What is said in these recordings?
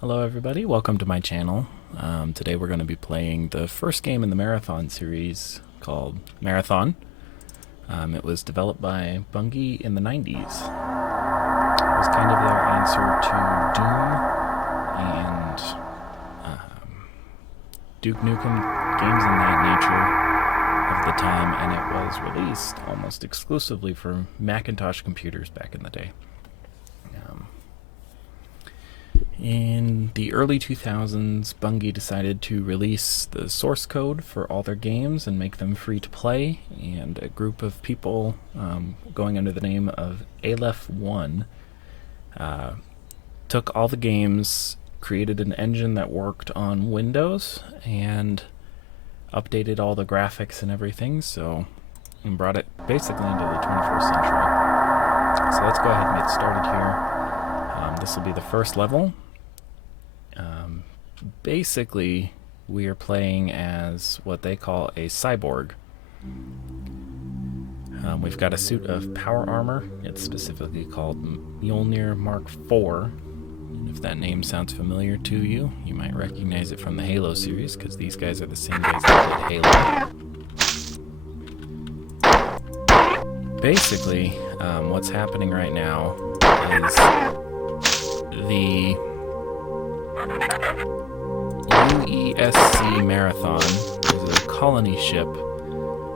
Hello everybody, welcome to my channel. Today we're going to be playing the first game in the Marathon series called Marathon. It was developed by Bungie in the 90s. It was kind of their answer to Doom and Duke Nukem, games in that nature of the time, and it was released almost exclusively for Macintosh computers back in the day. In the early 2000s, Bungie decided to release the source code for all their games and make them free to play, and a group of people going under the name of Aleph One took all the games, created an engine that worked on Windows, and updated all the graphics and everything, and brought it basically into the 21st century. So let's go ahead and get started here. This will be the first level. Basically, we are playing as what they call a cyborg. We've got a suit of power armor. It's specifically called Mjolnir Mark IV. And if that name sounds familiar to you, you might recognize it from the Halo series, because these guys are the same guys that did Halo. Basically, what's happening right now is the UESC Marathon is a colony ship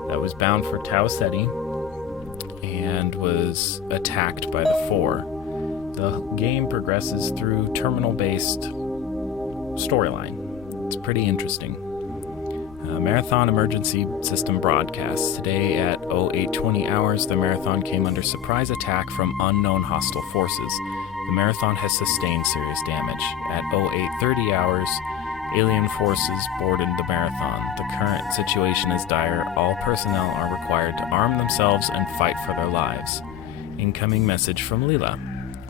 that was bound for Tau Ceti and was attacked by the Four. The game progresses through terminal-based storyline. It's pretty interesting. Marathon emergency system broadcasts. Today at 0820 hours, the Marathon came under surprise attack from unknown hostile forces. The Marathon has sustained serious damage. At 0830 hours, alien forces boarded the Marathon. The current situation is dire. All personnel are required to arm themselves and fight for their lives. Incoming message from Leela.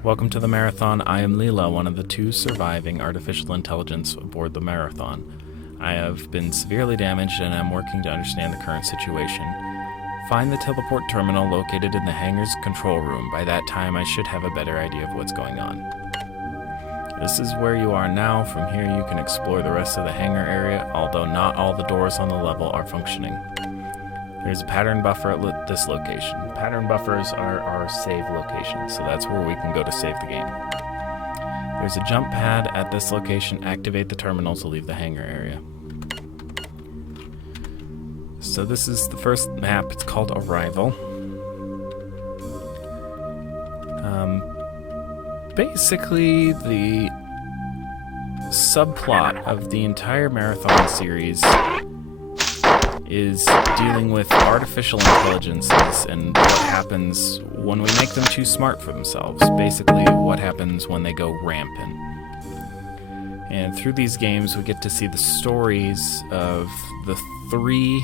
Welcome to the Marathon. I am Leela, one of the two surviving artificial intelligence aboard the Marathon. I have been severely damaged and am working to understand the current situation. Find the teleport terminal located in the hangar's control room. By that time, I should have a better idea of what's going on. This is where you are now. From here, you can explore the rest of the hangar area, although not all the doors on the level are functioning. There's a pattern buffer at this location. Pattern buffers are our save locations, so that's where we can go to save the game. There's a jump pad at this location. Activate the terminal to leave the hangar area. So this is the first map. It's called Arrival. Basically, the subplot of the entire Marathon series is dealing with artificial intelligences and what happens when we make them too smart for themselves. Basically, what happens when they go rampant. And through these games, we get to see the stories of the three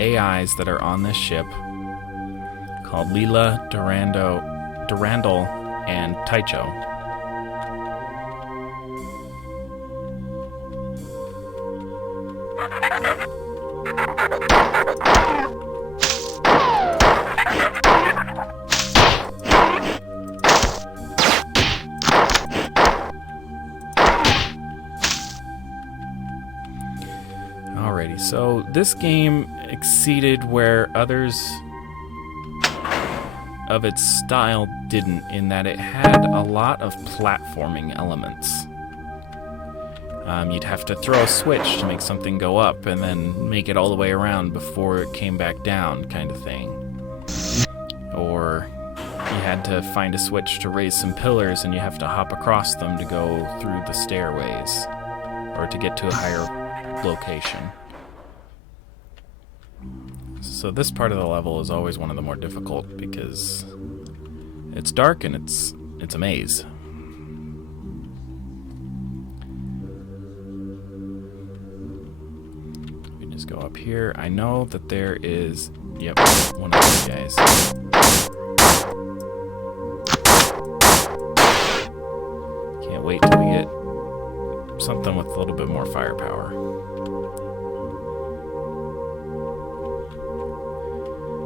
AIs that are on this ship, called Leela, Durandal, and Taicho. Alrighty, so this game exceeded where others of its style didn't, in that it had a lot of platforming elements. You'd have to throw a switch to make something go up and then make it all the way around before it came back down, kind of thing. Or you had to find a switch to raise some pillars and you have to hop across them to go through the stairways or to get to a higher location. So this part of the level is always one of the more difficult because it's dark and it's a maze. We just go up here. I know that there is, yep, one of these guys. Can't wait till we get something with a little bit more firepower.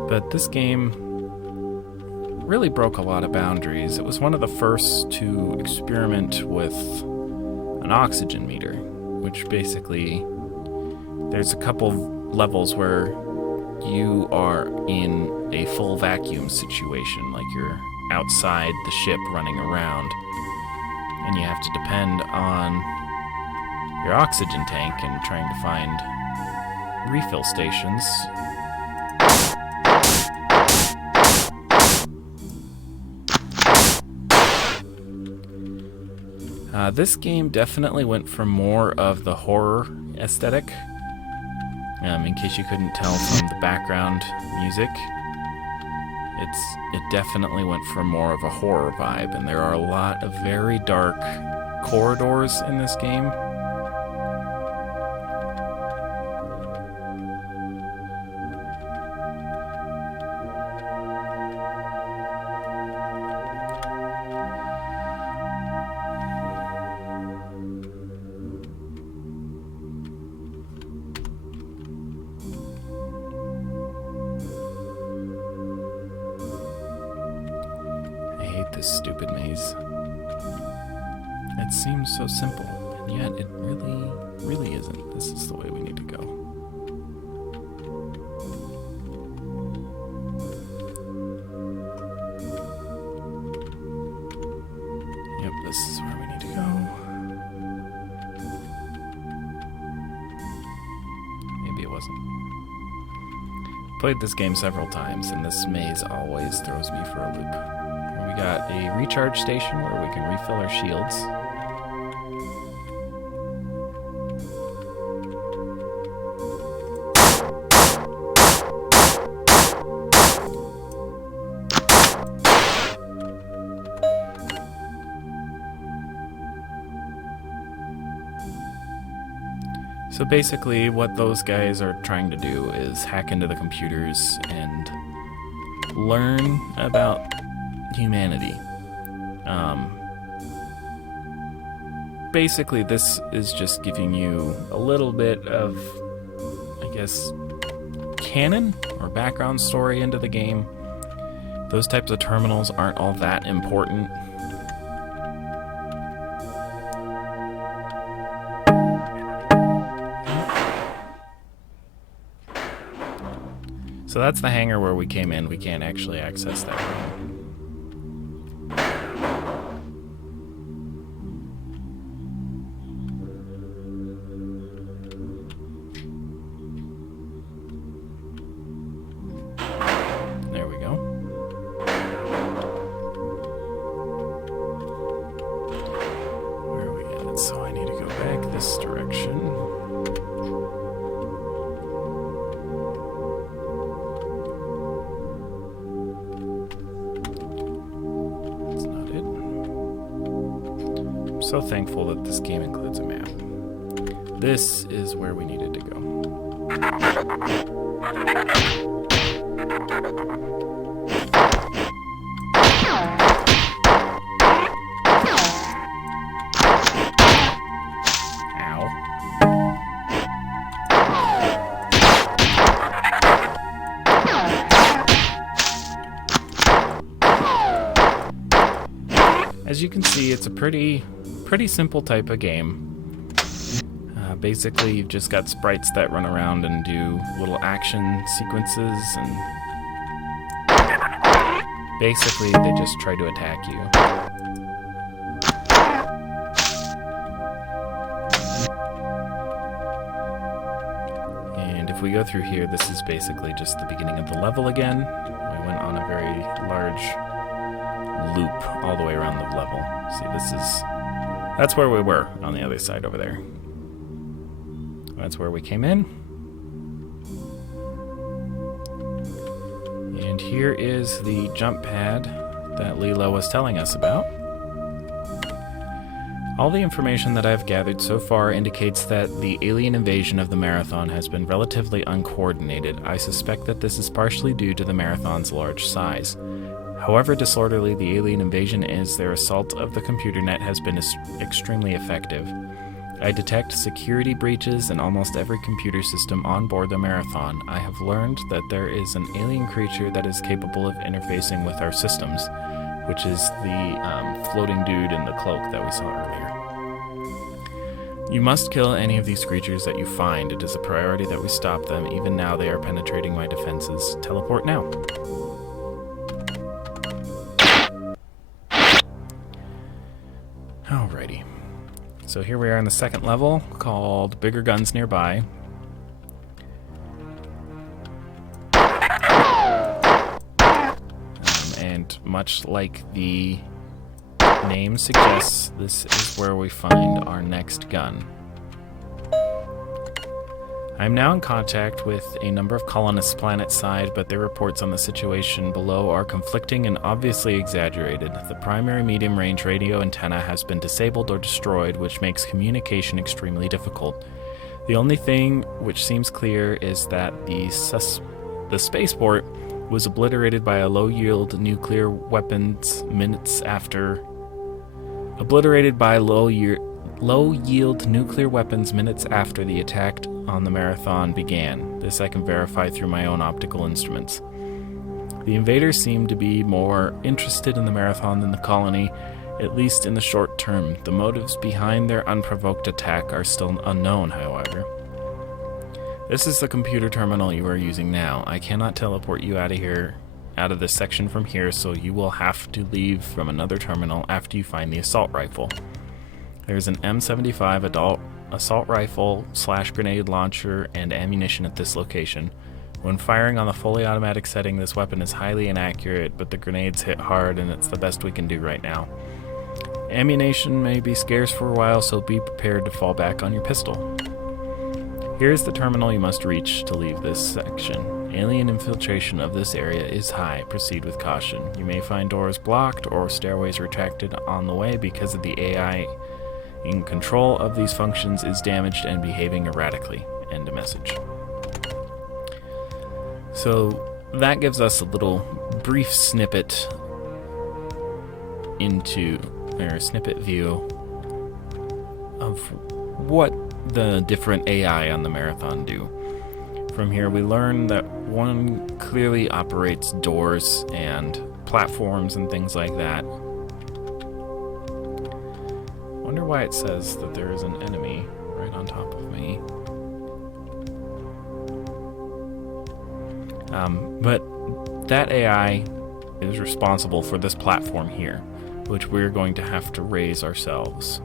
But this game really broke a lot of boundaries. It was one of the first to experiment with an oxygen meter, which basically there's a couple levels where you are in a full vacuum situation, like you're outside the ship running around, and you have to depend on your oxygen tank and trying to find refill stations. This game definitely went for more of the horror aesthetic. In case you couldn't tell from the background music, it definitely went for more of a horror vibe, and there are a lot of very dark corridors in this game. This stupid maze. It seems so simple, and yet it really isn't. This is the way we need to go. Yep, this is where we need to go. Maybe it wasn't. Played this game several times, and this maze always throws me for a loop. We got a recharge station where we can refill our shields. So basically what those guys are trying to do is hack into the computers and learn about humanity. Basically, this is just giving you a little bit of, I guess, canon or background story into the game. Those types of terminals aren't all that important. So that's the hangar where we came in. We can't actually access that room. So thankful that this game includes a map. This is where we needed to go. Ow. As you can see, it's a pretty simple type of game. Basically, you've just got sprites that run around and do little action sequences, and basically they just try to attack you. And if we go through here, this is basically just the beginning of the level again. We went on a very large loop all the way around the level. See, that's where we were on the other side over there. That's where we came in. And here is the jump pad that Leela was telling us about. All the information that I've gathered so far indicates that the alien invasion of the Marathon has been relatively uncoordinated. I suspect that this is partially due to the Marathon's large size. However disorderly the alien invasion is, their assault of the computer net has been extremely effective. I detect security breaches in almost every computer system on board the Marathon. I have learned that there is an alien creature that is capable of interfacing with our systems, which is the floating dude in the cloak that we saw earlier. You must kill any of these creatures that you find. It is a priority that we stop them. Even now they are penetrating my defenses. Teleport now. Alrighty. So here we are in the second level, called Bigger Guns Nearby. And much like the name suggests, this is where we find our next gun. I am now in contact with a number of colonists planet-side, but their reports on the situation below are conflicting and obviously exaggerated. The primary medium-range radio antenna has been disabled or destroyed, which makes communication extremely difficult. The only thing which seems clear is that the spaceport was obliterated by a low-yield nuclear weapons minutes after low-yield nuclear weapons minutes after the attack on the Marathon began. This I can verify through my own optical instruments. The invaders seem to be more interested in the Marathon than the colony, at least in the short term. The motives behind their unprovoked attack are still unknown, however. This is the computer terminal you are using now. I cannot teleport you out of this section from here, so you will have to leave from another terminal after you find the assault rifle. There's an M75 assault rifle / grenade launcher and ammunition at this location. When firing on the fully automatic setting, this weapon is highly inaccurate, but the grenades hit hard and it's the best we can do right now. Ammunition may be scarce for a while, so be prepared to fall back on your pistol. Here's the terminal you must reach to leave this section. Alien infiltration of this area is high. Proceed with caution. You may find doors blocked or stairways retracted on the way because of the AI in control of these functions is damaged and behaving erratically. End of message. So that gives us a little brief snippet snippet view of what the different AI on the Marathon do. From here we learn that one clearly operates doors and platforms and things like that. Wonder why it says that there is an enemy right on top of me. But that AI is responsible for this platform here, which we're going to have to raise ourselves.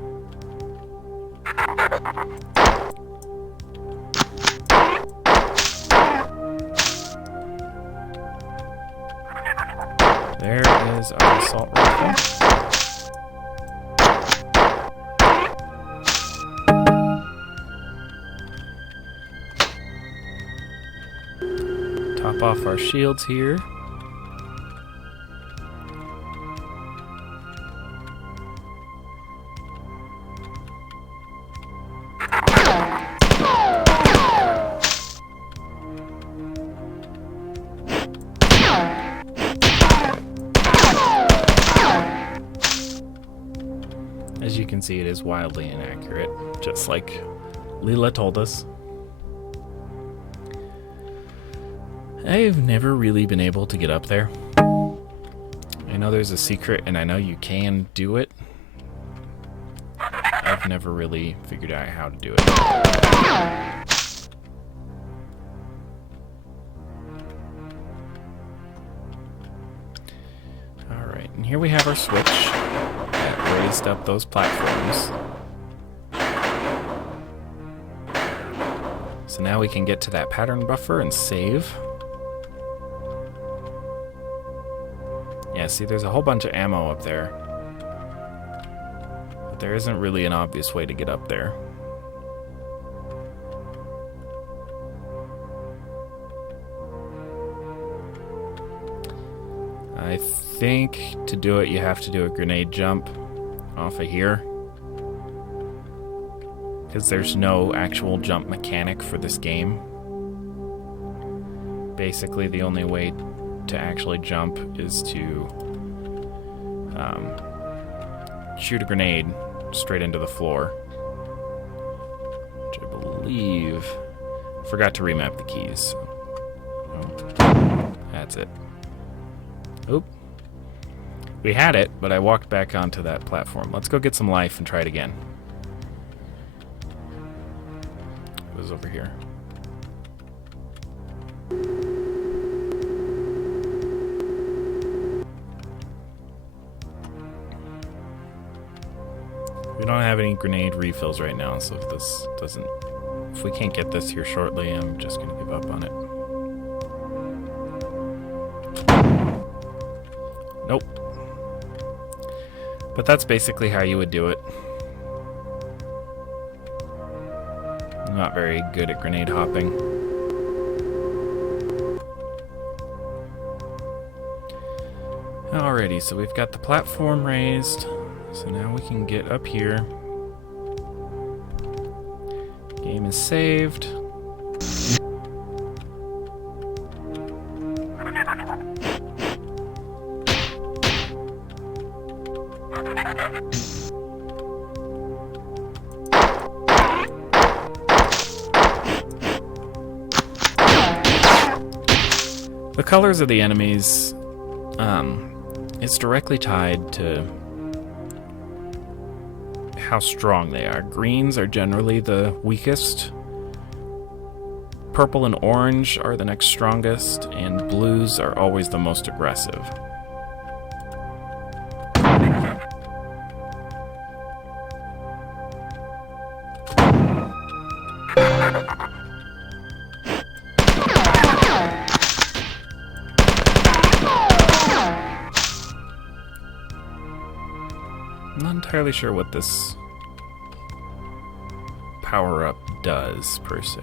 There is our assault rifle. Top off our shields here. As you can see, it is wildly inaccurate, just like Leela told us. I've never really been able to get up there. I know there's a secret, and I know you can do it. I've never really figured out how to do it. Alright, and here we have our switch that raised up those platforms. So now we can get to that pattern buffer and save. Yeah, see, there's a whole bunch of ammo up there. But there isn't really an obvious way to get up there. I think to do it, you have to do a grenade jump off of here. Because there's no actual jump mechanic for this game. Basically, the only way to actually jump is to shoot a grenade straight into the floor, which I believe forgot to remap the keys. Oh, that's it. Oop. We had it, but I walked back onto that platform. Let's go get some life and try it again. was over here. We don't have any grenade refills right now, so if we can't get this here shortly, I'm just gonna give up on it. Nope. But that's basically how you would do it. I'm not very good at grenade hopping. Alrighty, so we've got the platform raised. So now we can get up here. Game is saved. The colors of the enemies, it's directly tied to how strong they are. Greens are generally the weakest. Purple and orange are the next strongest, and blues are always the most aggressive. I'm not entirely sure what this power-up does, per se.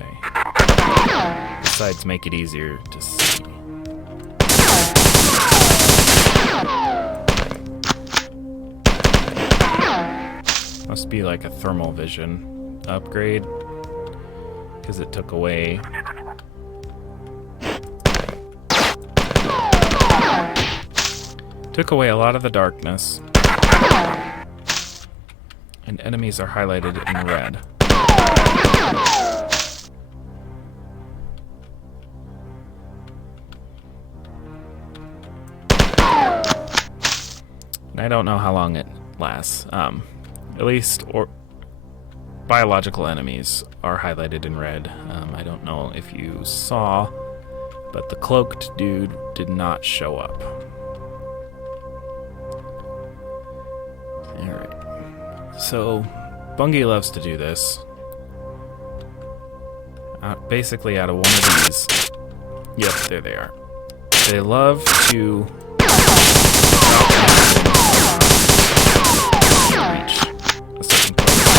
Besides, make it easier to see. Must be like a thermal vision upgrade, because it took away... took away a lot of the darkness. And enemies are highlighted in red. And I don't know how long it lasts. At least biological enemies are highlighted in red. I don't know if you saw, but the cloaked dude did not show up. So, Bungie loves to do this. Basically out of one of these. Yep, there they are. They love to reach a certain place.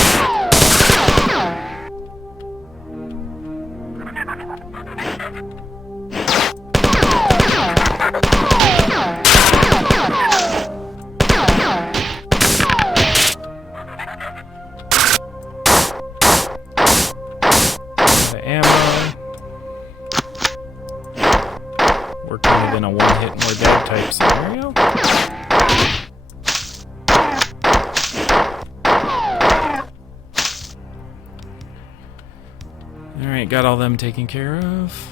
We're kind of in a one-hit and we're dead type scenario. Alright, got all them taken care of.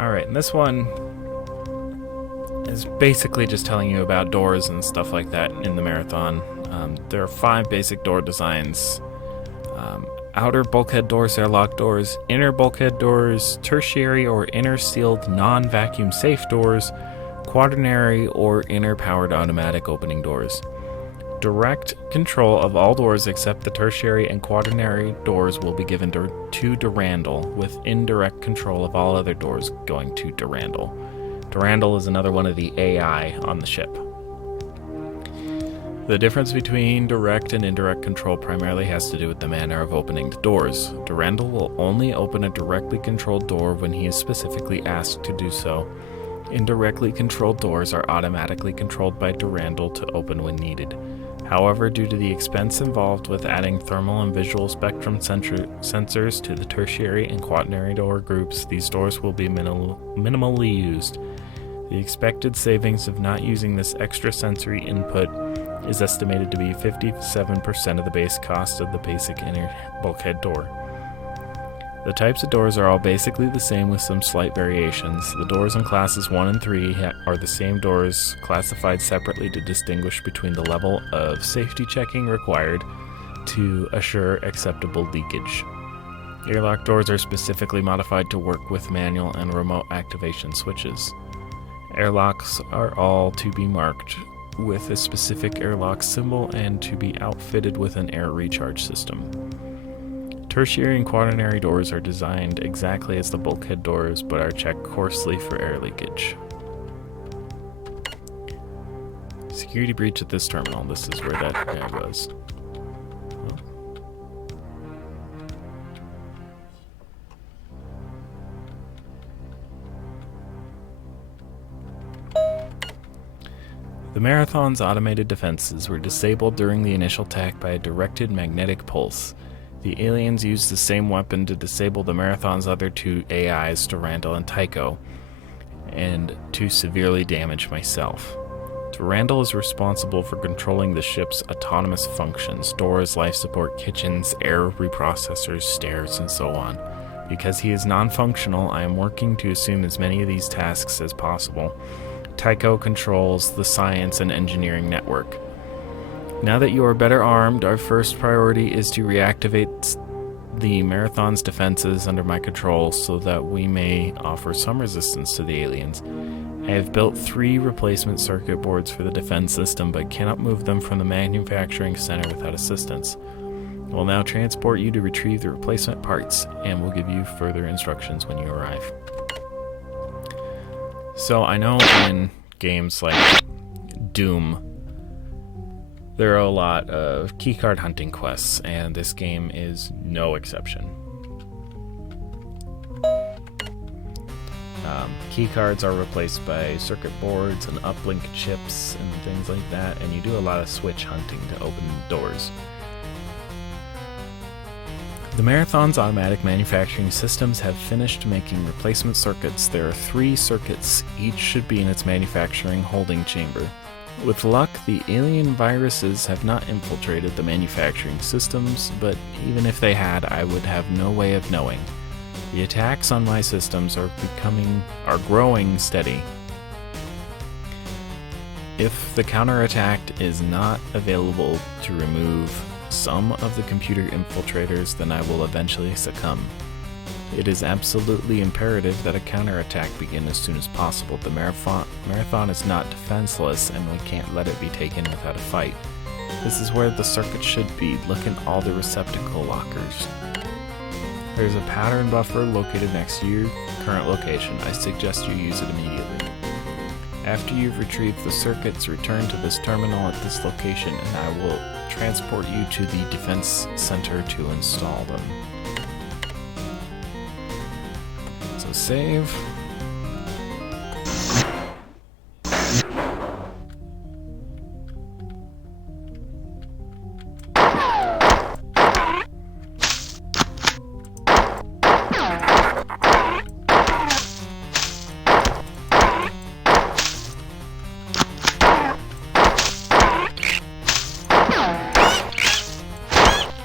Alright, and this one is basically just telling you about doors and stuff like that in the marathon. There are 5 basic door designs. Outer bulkhead doors, airlock doors, inner bulkhead doors, tertiary or inner sealed non-vacuum safe doors, quaternary or inner powered automatic opening doors. Direct control of all doors except the tertiary and quaternary doors will be given to Durandal, with indirect control of all other doors going to Durandal. Durandal is another one of the AI on the ship. The difference between direct and indirect control primarily has to do with the manner of opening the doors. Durandal will only open a directly controlled door when he is specifically asked to do so. Indirectly controlled doors are automatically controlled by Durandal to open when needed. However, due to the expense involved with adding thermal and visual spectrum sensors to the tertiary and quaternary door groups, these doors will be minimally used. The expected savings of not using this extra sensory input is estimated to be 57% of the base cost of the basic inner bulkhead door. The types of doors are all basically the same with some slight variations. The doors in classes 1 and 3 are the same doors, classified separately to distinguish between the level of safety checking required to assure acceptable leakage. Airlock doors are specifically modified to work with manual and remote activation switches. Airlocks are all to be marked with a specific airlock symbol and to be outfitted with an air recharge system. Tertiary and quaternary doors are designed exactly as the bulkhead doors, but are checked coarsely for air leakage. Security breach at this terminal. This is where that guy was. The Marathon's automated defenses were disabled during the initial attack by a directed magnetic pulse. The aliens used the same weapon to disable the Marathon's other two AIs, Durandal and Tycho, and to severely damage myself. Durandal is responsible for controlling the ship's autonomous functions, doors, life support, kitchens, air reprocessors, stairs, and so on. Because he is non-functional, I am working to assume as many of these tasks as possible. Tycho controls the science and engineering network. Now that you are better armed, our first priority is to reactivate the Marathon's defenses under my control so that we may offer some resistance to the aliens. I have built 3 replacement circuit boards for the defense system, but cannot move them from the manufacturing center without assistance. I will now transport you to retrieve the replacement parts, and will give you further instructions when you arrive. So I know in games like Doom, there are a lot of keycard hunting quests, and this game is no exception. Keycards are replaced by circuit boards and uplink chips and things like that, and you do a lot of switch hunting to open doors. The Marathon's automatic manufacturing systems have finished making replacement circuits. There are 3 circuits, each should be in its manufacturing holding chamber. With luck, the alien viruses have not infiltrated the manufacturing systems, but even if they had, I would have no way of knowing. The attacks on my systems are growing steady. If the counterattack is not available to remove some of the computer infiltrators, then I will eventually succumb. It is absolutely imperative that a counterattack begin as soon as possible. The Marathon is not defenseless, and we can't let it be taken without a fight. This is where the circuit should be. Look in all the receptacle lockers. There's a pattern buffer located next to your current location. I suggest you use it immediately. After you've retrieved the circuits, return to this terminal at this location, and I will transport you to the defense center to install them. So save.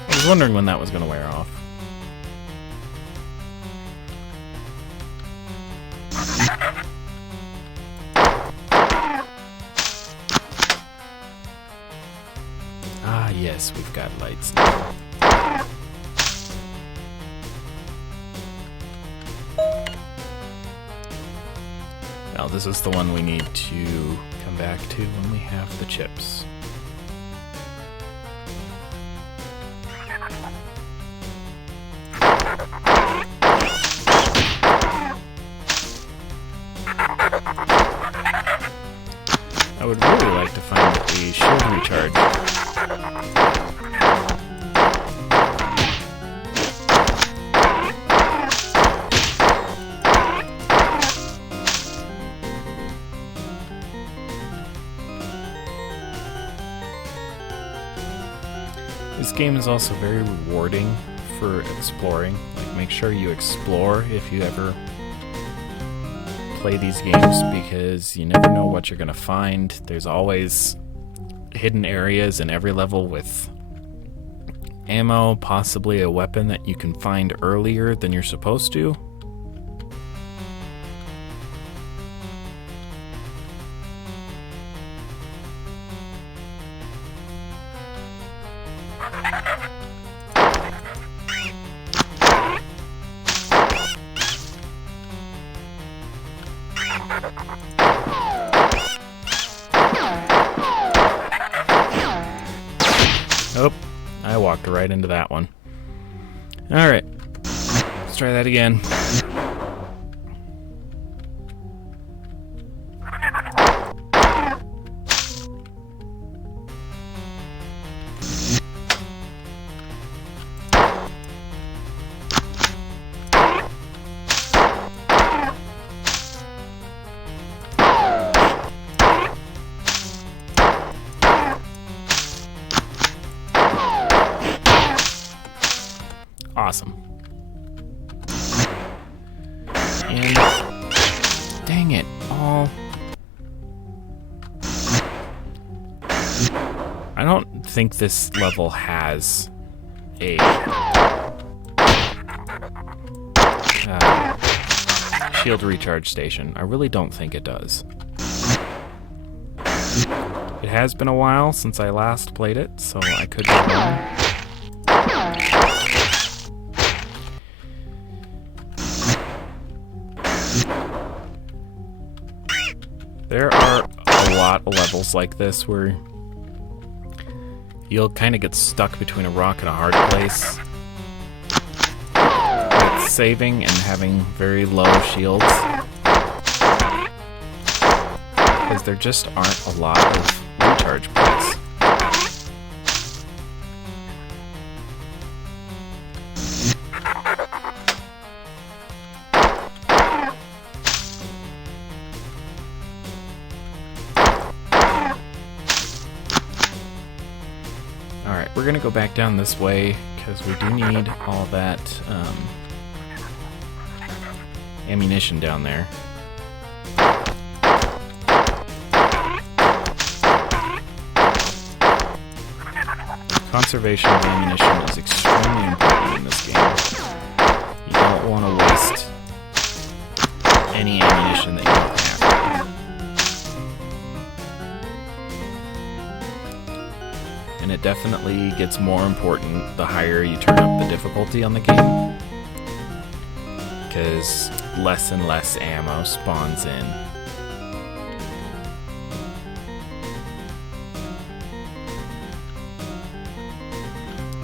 I was wondering when that was going to wear off. Ah, yes, we've got lights now. Now, this is the one we need to come back to when we have the chips. I would really like to find a shield recharge. This game is also very rewarding for exploring. Like, make sure you explore if you ever play these games, because you never know what you're going to find. There's always hidden areas in every level with ammo possibly a weapon that you can find earlier than you're supposed to? Oh, I walked right into that one. Alright, let's try that again. Awesome. And dang it, all. I don't think this level has a shield recharge station. I really don't think it does. It has been a while since I last played it, so I could be wrong. There are a lot of levels like this where you'll kind of get stuck between a rock and a hard place. With saving and having very low shields. Because there just aren't a lot of recharge points. Alright, we're gonna go back down this way because we do need all that ammunition down there. Conservation of ammunition is extremely important in this game. You don't want to waste any ammunition that you don't have. And it definitely gets more important the higher you turn up the difficulty on the game, because less and less ammo spawns in.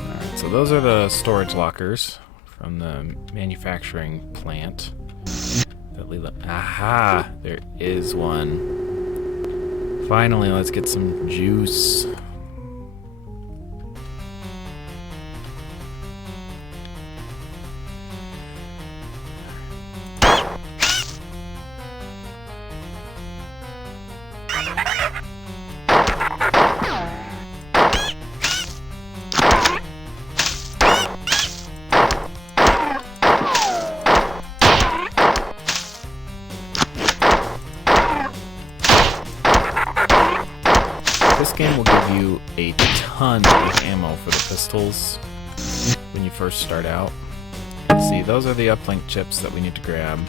Alright, so those are the storage lockers from the manufacturing plant. Aha! There is one. Finally, let's get some juice. This game will give you a ton of ammo for the pistols when you first start out. See, those are the uplink chips that we need to grab.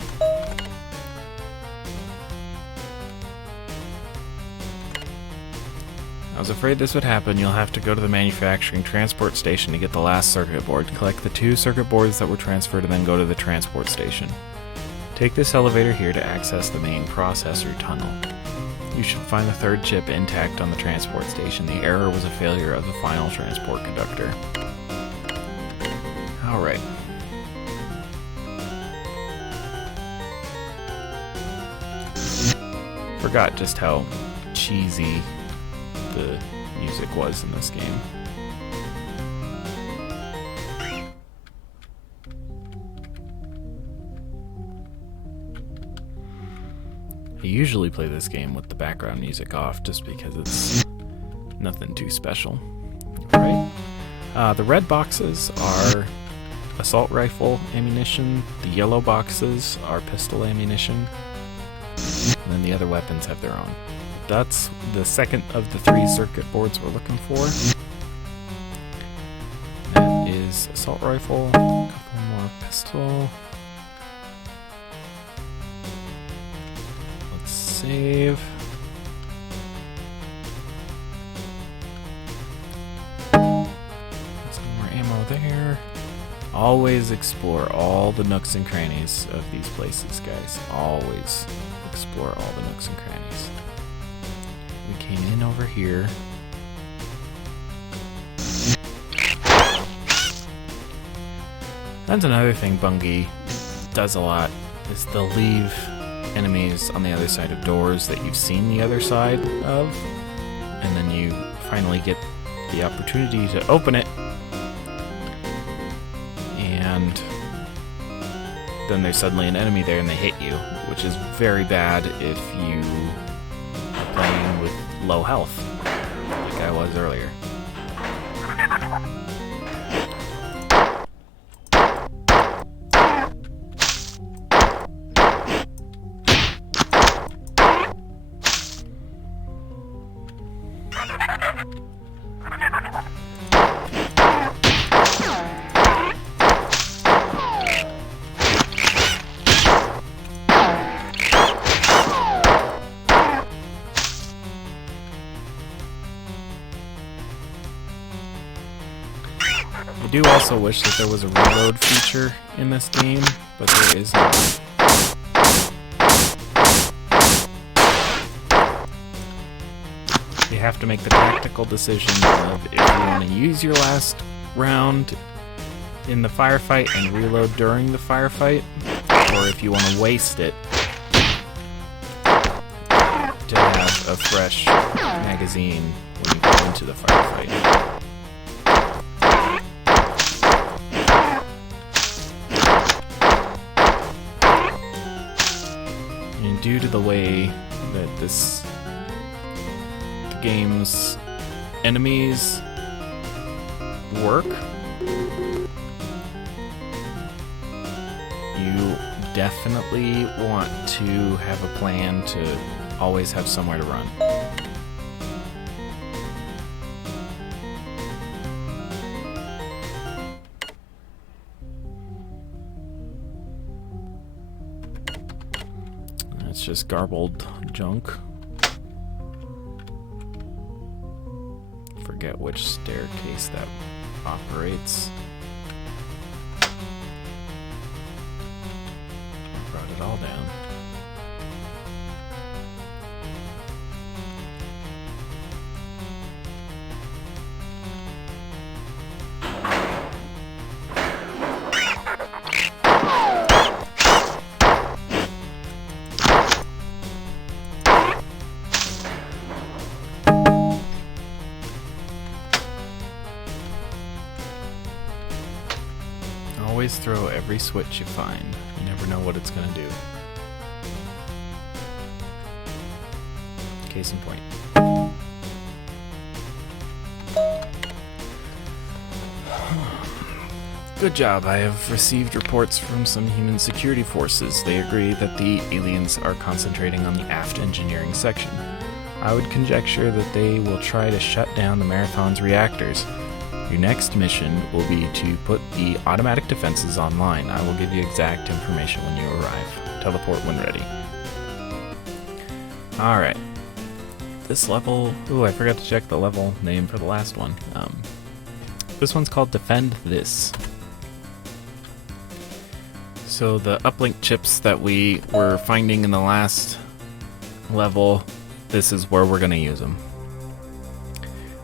I was afraid this would happen. You'll have to go to the manufacturing transport station to get the last circuit board. Collect the 2 circuit boards that were transferred and then go to the transport station. Take this elevator here to access the main processor tunnel. You should find the 3rd chip intact on the transport station. The error was a failure of the final transport conductor. Alright. Forgot just how cheesy the music was in this game. I usually play this game with the background music off just because it's nothing too special. Right? The red boxes are assault rifle ammunition, the yellow boxes are pistol ammunition, and then the other weapons have their own. That's the second of the 3 circuit boards we're looking for. And nice assault rifle. A couple more pistol. Let's save. Some more ammo there. Always explore all the nooks and crannies of these places, guys. Always explore all the nooks and crannies. We came in over here. That's another thing Bungie does a lot, is they'll leave enemies on the other side of doors that you've seen the other side of, and then you finally get the opportunity to open it, and then there's suddenly an enemy there and they hit you, which is very bad if you are playing with low health, like I was earlier. I do also wish that there was a reload feature in this game, but there isn't. You have to make the tactical decision of if you want to use your last round in the firefight and reload during the firefight, or if you want to waste it to have a fresh magazine when you go into the firefight. And due to the way that the game's enemies work, you definitely want to have a plan to always have somewhere to run. It's just garbled junk. Forget which staircase that operates. I brought it all down. Always throw every switch you find. You never know what it's going to do. Case in point. Good job. I have received reports from some human security forces. They agree that the aliens are concentrating on the aft engineering section. I would conjecture that they will try to shut down the Marathon's reactors. Your next mission will be to put the automatic defenses online. I will give you exact information when you arrive. Teleport when ready. Alright. This level... Ooh, I forgot to check the level name for the last one. This one's called Defend This. So the uplink chips that we were finding in the last level, this is where we're going to use them.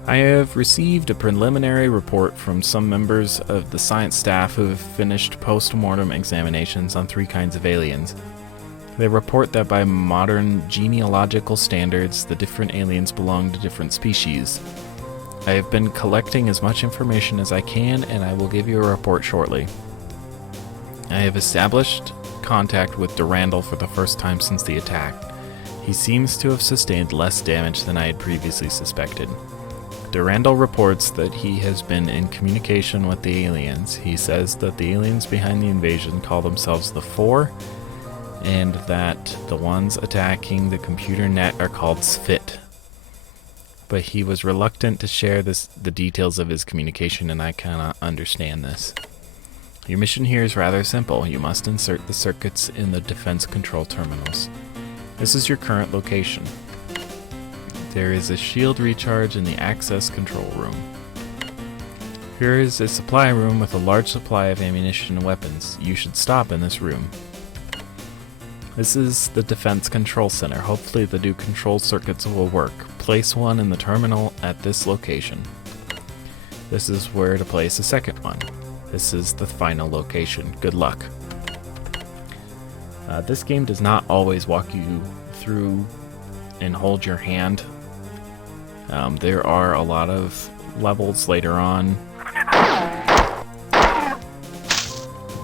I have received a preliminary report from some members of the science staff who have finished post-mortem examinations on 3 kinds of aliens. They report that by modern genealogical standards, the different aliens belong to different species. I have been collecting as much information as I can, and I will give you a report shortly. I have established contact with Durandal for the first time since the attack. He seems to have sustained less damage than I had previously suspected. Durandal reports that he has been in communication with the aliens. He says that the aliens behind the invasion call themselves the Four, and that the ones attacking the computer net are called Sfit. but he was reluctant to share the details of his communication, and I kind of understand this. Your mission here is rather simple. You must insert the circuits in the defense control terminals. This is your current location. There is a shield recharge in the access control room. Here is a supply room with a large supply of ammunition and weapons. You should stop in this room. This is the defense control center. Hopefully the new control circuits will work. Place one in the terminal at this location. This is where to place a second one. This is the final location. Good luck. This game does not always walk you through and hold your hand. There are a lot of levels later on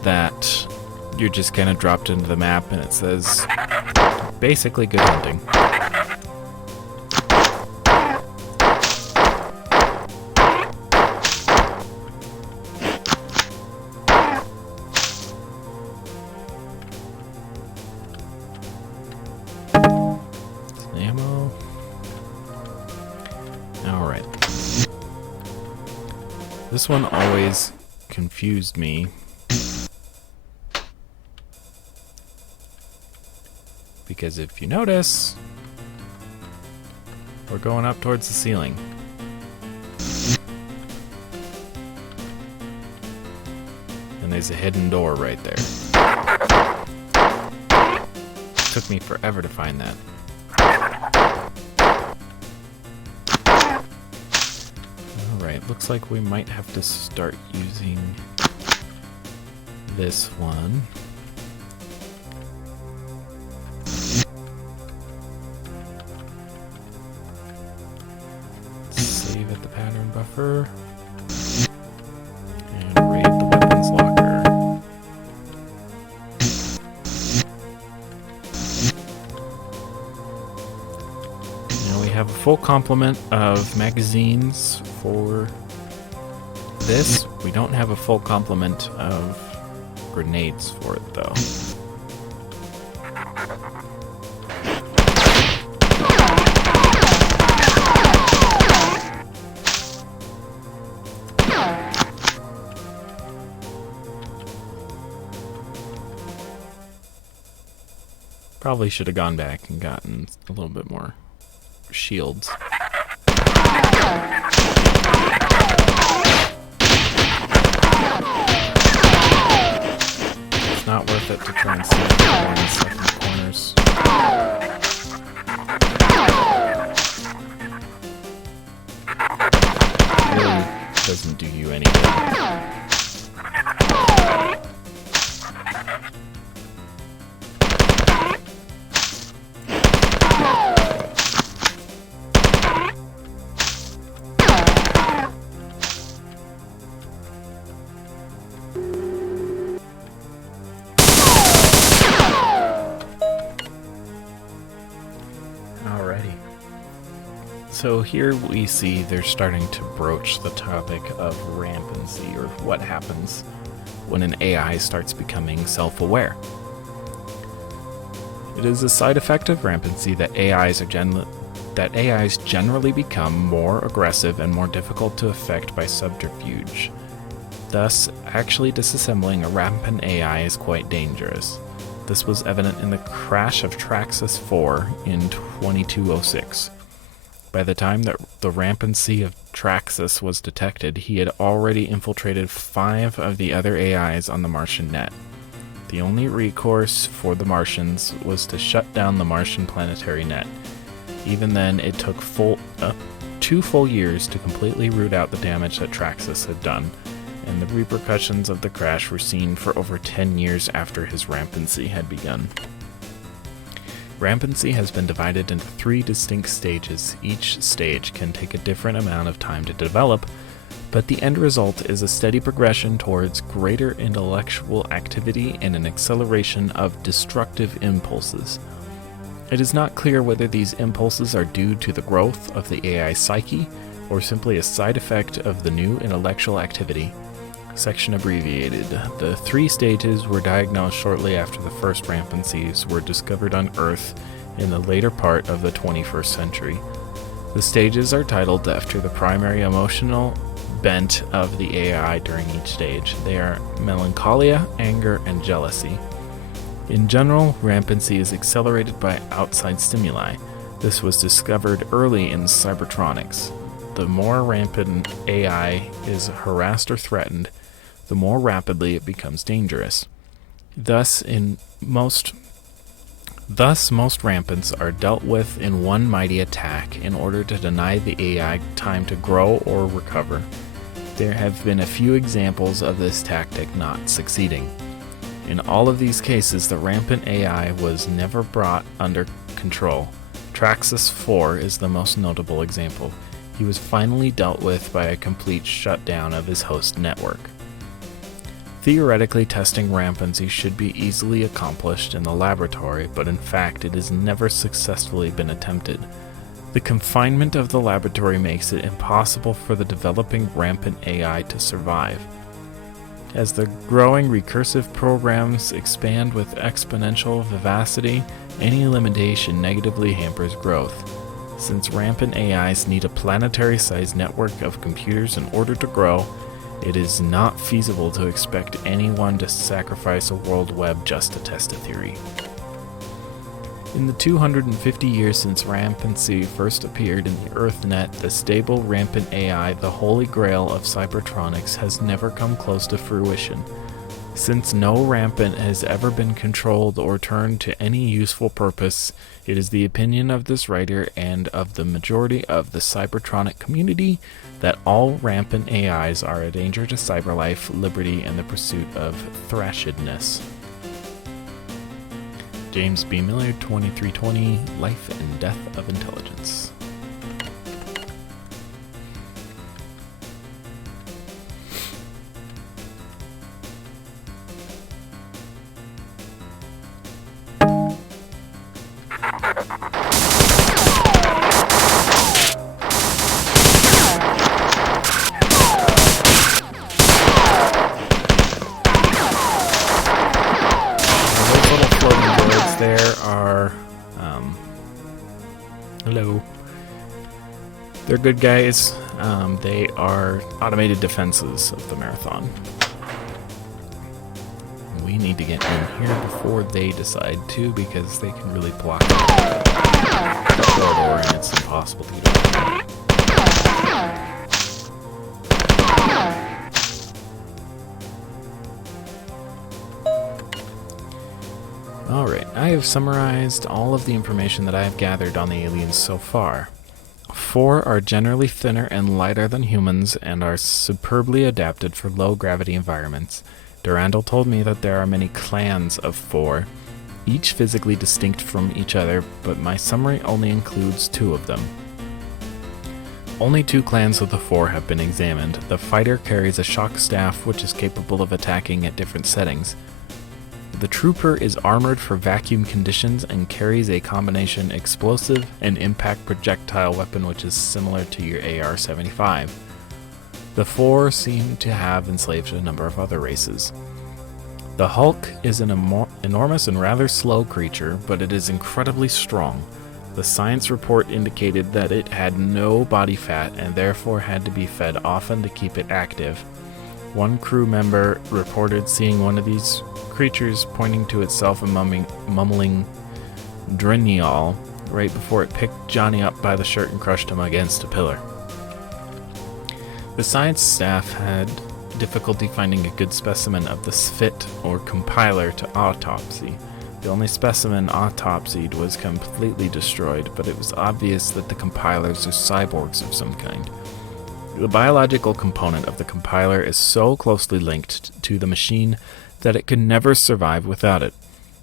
that you're just kind of dropped into the map and it says basically good hunting. Ammo. Alright. This one always confused me. Because if you notice, we're going up towards the ceiling. And there's a hidden door right there. It took me forever to find that. Alright, looks like we might have to start using this one. Save at the pattern buffer. And raid the weapons locker. Now we have a full complement of magazines for this. We don't have a full complement of grenades for it though. Probably should have gone back and gotten a little bit more shields. It's not worth it to try and see stuff in the corners. It really doesn't do you any good. So here we see they're starting to broach the topic of rampancy, or what happens when an AI starts becoming self-aware. It is a side effect of rampancy that AIs generally become more aggressive and more difficult to affect by subterfuge. Thus, actually disassembling a rampant AI is quite dangerous. This was evident in the crash of Traxxas 4 in 2206. By the time that the rampancy of Traxxas was detected, he had already infiltrated 5 of the other AIs on the Martian net. The only recourse for the Martians was to shut down the Martian planetary net. Even then, it took 2 full years to completely root out the damage that Traxxas had done, and the repercussions of the crash were seen for over 10 years after his rampancy had begun. Rampancy has been divided into 3 distinct stages. Each stage can take a different amount of time to develop, but the end result is a steady progression towards greater intellectual activity and an acceleration of destructive impulses. It is not clear whether these impulses are due to the growth of the AI psyche or simply a side effect of the new intellectual activity. Section abbreviated. The 3 stages were diagnosed shortly after the first rampancies were discovered on Earth in the later part of the 21st century. The stages are titled after the primary emotional bent of the AI during each stage. They are melancholia, anger, and jealousy. In general, rampancy is accelerated by outside stimuli. This was discovered early in cybertronics. The more rampant AI is harassed or threatened, the more rapidly it becomes dangerous. Thus, most rampants are dealt with in one mighty attack in order to deny the AI time to grow or recover. There have been a few examples of this tactic not succeeding. In all of these cases, the rampant AI was never brought under control. Traxxas 4 is the most notable example. He was finally dealt with by a complete shutdown of his host network. Theoretically, testing rampancy should be easily accomplished in the laboratory, but in fact it has never successfully been attempted. The confinement of the laboratory makes it impossible for the developing rampant AI to survive. As the growing recursive programs expand with exponential vivacity, any limitation negatively hampers growth. Since rampant AIs need a planetary-sized network of computers in order to grow, it is not feasible to expect anyone to sacrifice a world web just to test a theory. In the 250 years since rampancy first appeared in the EarthNet, the stable rampant AI, the holy grail of cybertronics, has never come close to fruition. Since no rampant has ever been controlled or turned to any useful purpose, it is the opinion of this writer and of the majority of the cybertronic community that all rampant AIs are a danger to cyberlife, liberty, and the pursuit of thrashedness. James B. Miller, 2320, Life and Death of Intelligence. Hello. They're good guys. They are automated defenses of the Marathon. We need to get in here before they decide to, because they can really block the corridor and it's impossible to get in. Alright, I have summarized all of the information that I have gathered on the aliens so far. 4 are generally thinner and lighter than humans and are superbly adapted for low-gravity environments. Durandal told me that there are many clans of 4, each physically distinct from each other, but my summary only includes 2 of them. Only 2 clans of the 4 have been examined. The fighter carries a shock staff which is capable of attacking at different settings. The trooper is armored for vacuum conditions and carries a combination explosive and impact projectile weapon which is similar to your AR-75. The 4 seem to have enslaved a number of other races. The Hulk is an enormous and rather slow creature, but it is incredibly strong. The science report indicated that it had no body fat and therefore had to be fed often to keep it active. One crew member reported seeing one of these creatures pointing to itself and mumbling Drinial right before it picked Johnny up by the shirt and crushed him against a pillar. The science staff had difficulty finding a good specimen of the SFIT or compiler to autopsy. The only specimen autopsied was completely destroyed, but it was obvious that the compilers are cyborgs of some kind. The biological component of the compiler is so closely linked to the machine that it could never survive without it.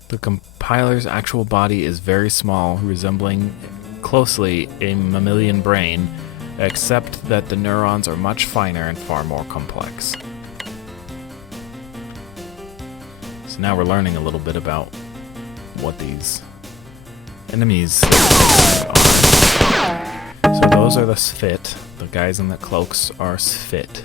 The compiler's actual body is very small, resembling closely a mammalian brain, except that the neurons are much finer and far more complex. So now we're learning a little bit about what these enemies are. So those are the SFIT. The guys in the cloaks are SFIT.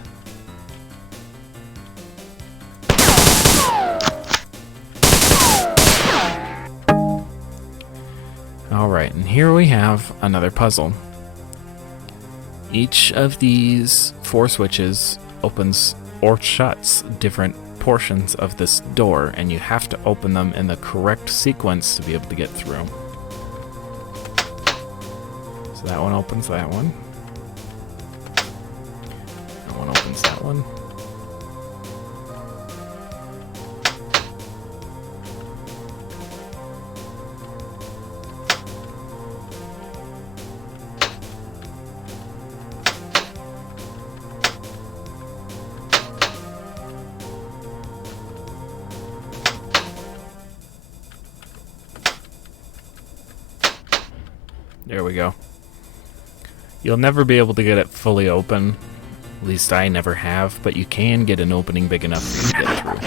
Alright, and here we have another puzzle. Each of these 4 switches opens or shuts different portions of this door, and you have to open them in the correct sequence to be able to get through. So that one opens that one. That one opens that one. There we go. You'll never be able to get it fully open. At least I never have, but you can get an opening big enough for you to get through.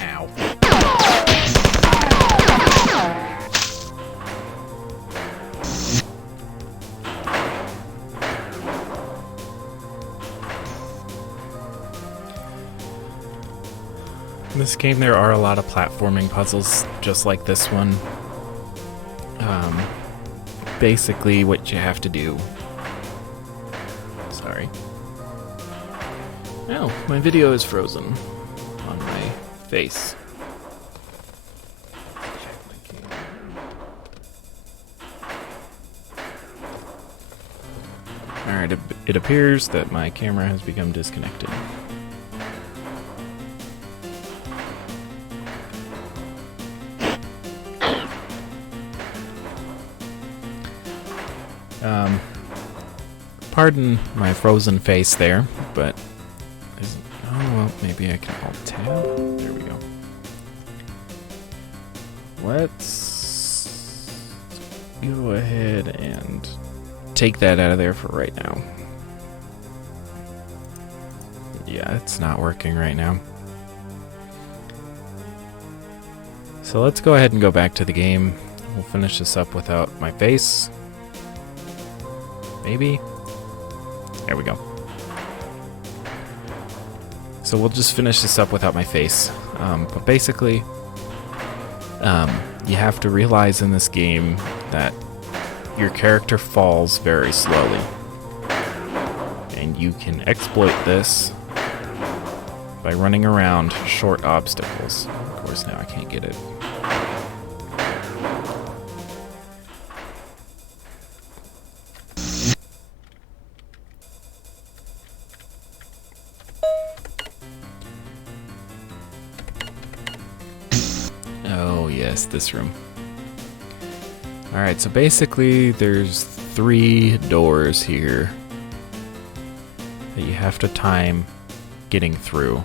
Ow. In this game, there are a lot of platforming puzzles, just like this one. Basically, what you have to do... Sorry. Oh, my video is frozen on my face. Alright, it appears that my camera has become disconnected. Pardon my frozen face there, but... Oh, well, maybe I can Alt-Tab. There we go. Let's go ahead and take that out of there for right now. Yeah, it's not working right now. So let's go ahead and go back to the game. We'll finish this up without my face. Maybe? There we go. So we'll just finish this up without my face. But basically, you have to realize in this game that your character falls very slowly. And you can exploit this by running around short obstacles. Of course, now I can't get it. Oh yes, this room. Alright, so basically there's 3 doors here that you have to time getting through.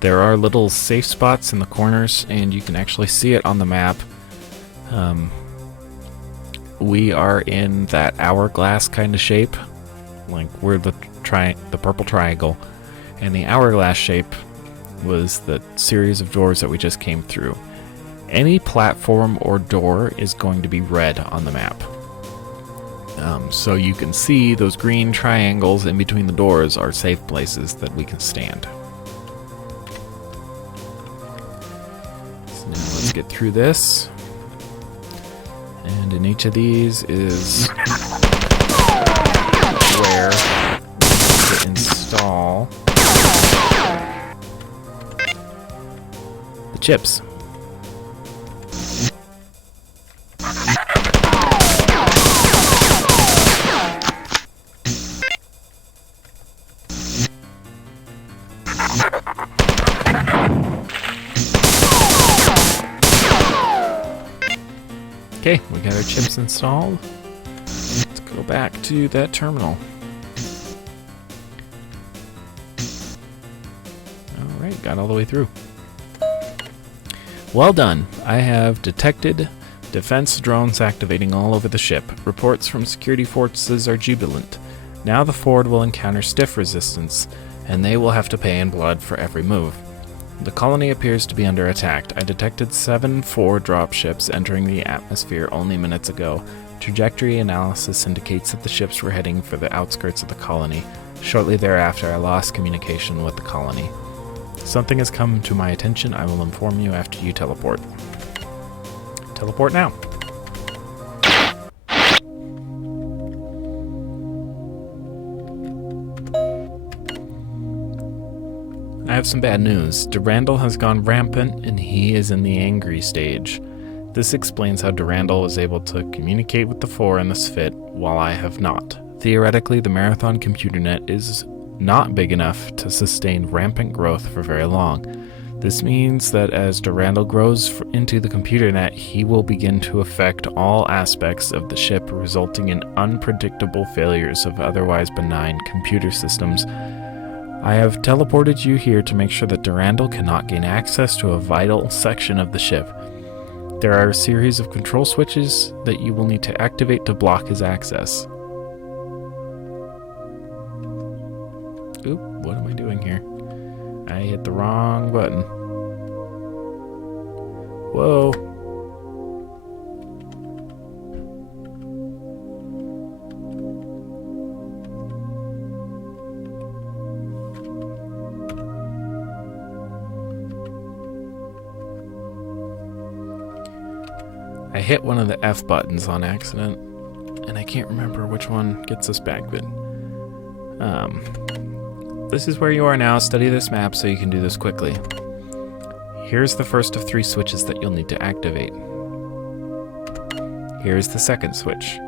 There are little safe spots in the corners, and you can actually see it on the map. We are in that hourglass kind of shape. Like, we're the purple triangle, and the hourglass shape was the series of doors that we just came through. Any platform or door is going to be red on the map. So you can see those green triangles in between the doors are safe places that we can stand. So now let's get through this. And in each of these is where to install the chips. Okay, we got our chips installed. Let's go back to that terminal. got all the way through. Well done. I have detected defense drones activating all over the ship. Reports from security forces are jubilant. Now the Ford will encounter stiff resistance, and they will have to pay in blood for every move. The colony appears to be under attack. I detected 7 Ford dropships entering the atmosphere only minutes ago. Trajectory analysis indicates that the ships were heading for the outskirts of the colony. Shortly thereafter, I lost communication with the colony. Something has come to my attention. I will inform you after you teleport. Teleport now. I have some bad news. Durandal has gone rampant, and he is in the angry stage. This explains how Durandal was able to communicate with the Four in this fit, while I have not. Theoretically, the Marathon computer net is not big enough to sustain rampant growth for very long. This means that as Durandal grows into the computer net, he will begin to affect all aspects of the ship, resulting in unpredictable failures of otherwise benign computer systems. I have teleported you here to make sure that Durandal cannot gain access to a vital section of the ship. There are a series of control switches that you will need to activate to block his access. Oop, what am I doing here? I hit the wrong button. Whoa. I hit one of the F buttons on accident, and I can't remember which one gets us back, but this is where you are now. Study this map so you can do this quickly. Here's the first of 3 switches that you'll need to activate. Here's the second switch.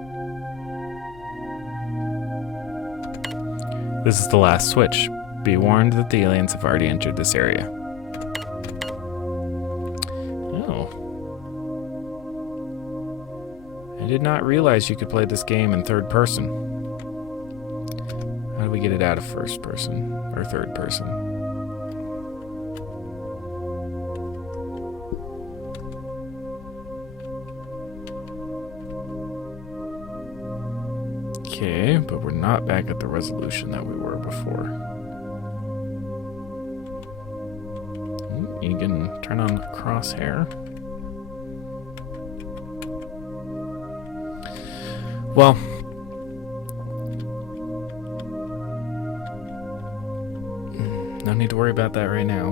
This is the last switch. Be warned that the aliens have already entered this area. Oh. I did not realize you could play this game in third person. How do we get it out of first person or third person? Okay, but we're not back at the resolution that we were before. You can turn on crosshair. Well, no need to worry about that right now.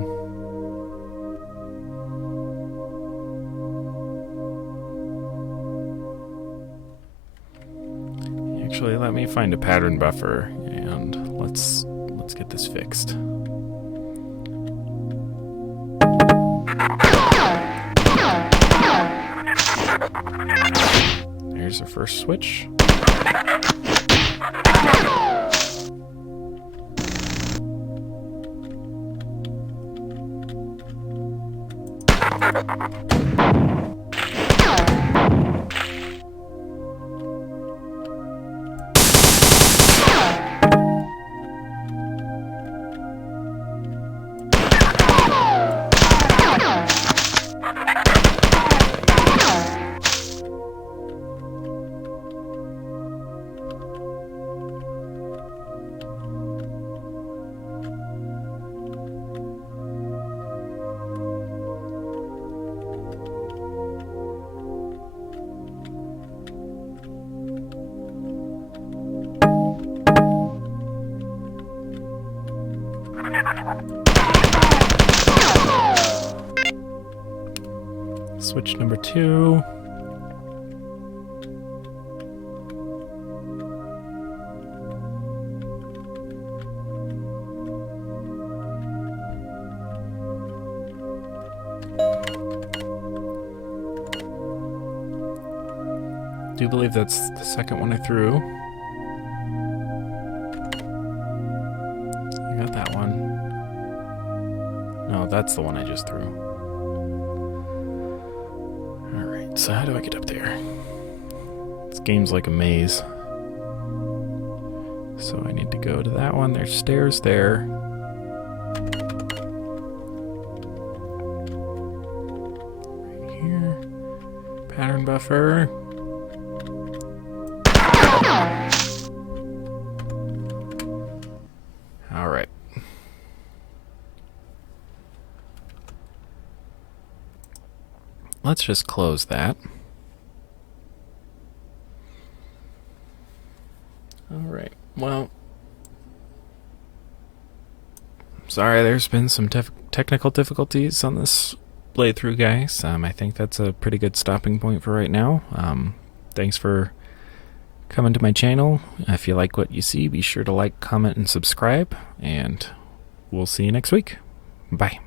Actually, let me find a pattern buffer and let's get this fixed. There's our first switch. Switch number 2. Do believe that's the second one I threw. I got that one. No, that's the one I just threw. Alright, so how do I get up there? This game's like a maze. So I need to go to that one. There's stairs there. Pattern buffer. All right. Let's just close that. All right. Well, sorry, there's been some technical difficulties on this playthrough, guys. I think that's a pretty good stopping point for right now. Thanks for coming to my channel. If you like what you see, be sure to like, comment, and subscribe, and we'll see you next week. Bye.